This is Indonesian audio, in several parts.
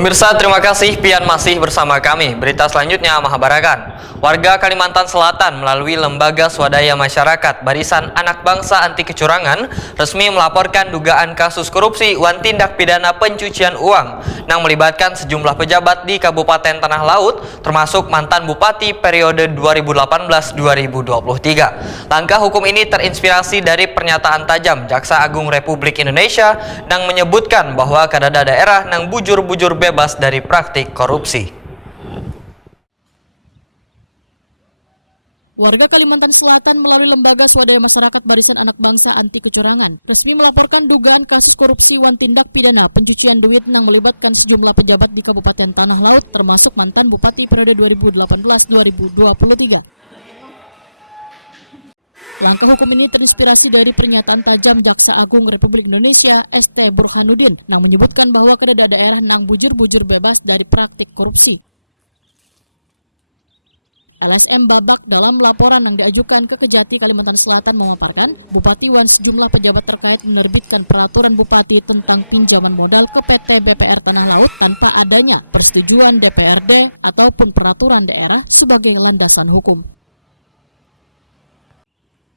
Pemirsa, terima kasih pian masih bersama kami. Berita selanjutnya Mahabarakan. Warga Kalimantan Selatan melalui Lembaga Swadaya Masyarakat Barisan Anak Bangsa Anti Kecurangan resmi melaporkan dugaan kasus korupsi wan tindak pidana pencucian uang yang melibatkan sejumlah pejabat di Kabupaten Tanah Laut, termasuk mantan bupati periode 2018-2023. Langkah hukum ini terinspirasi dari pernyataan tajam Jaksa Agung Republik Indonesia yang menyebutkan bahwa kadada daerah yang bujur-bujur bebas dari praktik korupsi. Warga Kalimantan Selatan melalui Lembaga Swadaya Masyarakat Barisan Anak Bangsa Anti Kecurangan resmi melaporkan dugaan kasus korupsi wan tindak pidana pencucian duit yang melibatkan sejumlah pejabat di Kabupaten Tanah Laut, termasuk mantan bupati periode 2018-2023. Langkah hukum ini terinspirasi dari pernyataan tajam Jaksa Agung Republik Indonesia ST Burhanuddin yang menyebutkan bahwa kadada daerah nang bujur-bujur bebas dari praktik korupsi. LSM Babak dalam laporan yang diajukan ke Kejati Kalimantan Selatan memaparkan Bupati wan sejumlah pejabat terkait menerbitkan peraturan bupati tentang pinjaman modal ke PT BPR Tanah Laut tanpa adanya persetujuan DPRD ataupun peraturan daerah sebagai landasan hukum.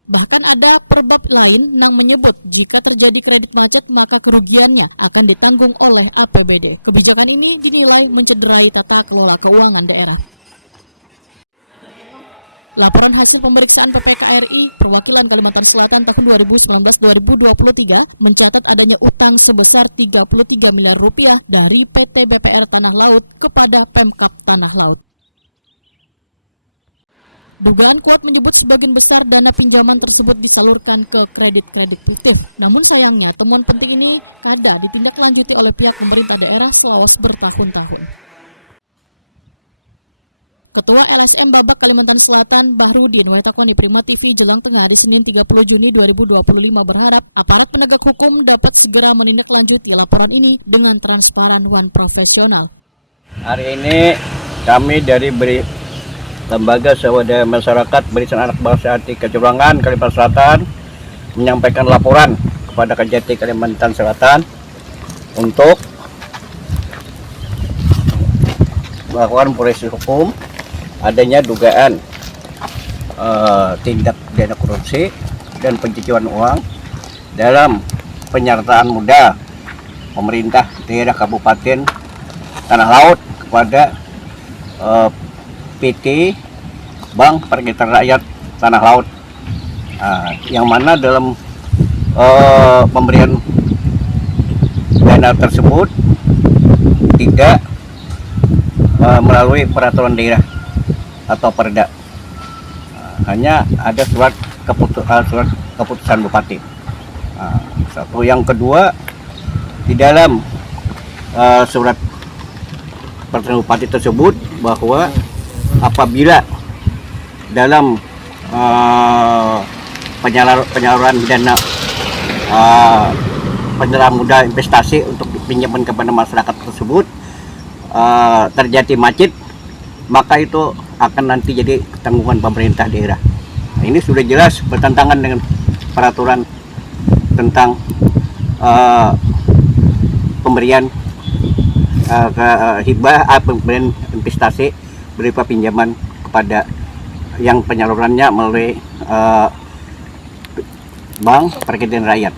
Bahkan ada perbab lain yang menyebut jika terjadi kredit macet maka kerugiannya akan ditanggung oleh APBD. Kebijakan ini dinilai mencederai tata kelola keuangan daerah. Laporan hasil pemeriksaan PPKRI Perwakilan Kalimantan Selatan tahun 2019-2023 mencatat adanya utang sebesar 33 miliar rupiah dari PT BPR Tanah Laut kepada Pemkab Tanah Laut. Dugaan kuat menyebut sebagian besar dana pinjaman tersebut disalurkan ke kredit-kredit fiktif. Namun sayangnya temuan penting ini kada ditindaklanjuti oleh pihak pemerintah daerah selawas bertahun-tahun. Ketua LSM Babak Kalimantan Selatan Bahrudin Waitakoni Prima TV Jelang Tengah hari Senin 30 Juni 2025 berharap aparat penegak hukum dapat segera menindaklanjuti laporan ini dengan transparan dan profesional. Hari ini kami dari Lembaga Swadaya Masyarakat Barisan Anak Bangsa Anti Kecurangan Kalimantan Selatan menyampaikan laporan kepada Kejati Kalimantan Selatan untuk melakukan proses hukum adanya dugaan tindak pidana korupsi dan pencucian uang dalam penyertaan modal pemerintah daerah Kabupaten Tanah Laut kepada PT Bank Pergerakan Rakyat Tanah Laut, yang mana dalam pemberian dana tersebut tidak melalui peraturan daerah atau perda, hanya ada surat keputusan bupati. Satu, yang kedua, di dalam surat peraturan bupati tersebut bahwa apabila dalam penyaluran dana penyerahan modal investasi untuk dipinjamkan kepada masyarakat tersebut terjadi macet, maka itu akan nanti jadi tanggungan pemerintah daerah. Ini sudah jelas bertentangan dengan peraturan tentang pemberian hibah, pemberian investasi berupa pinjaman kepada yang penyalurannya melalui Bank Pergerakan Rakyat.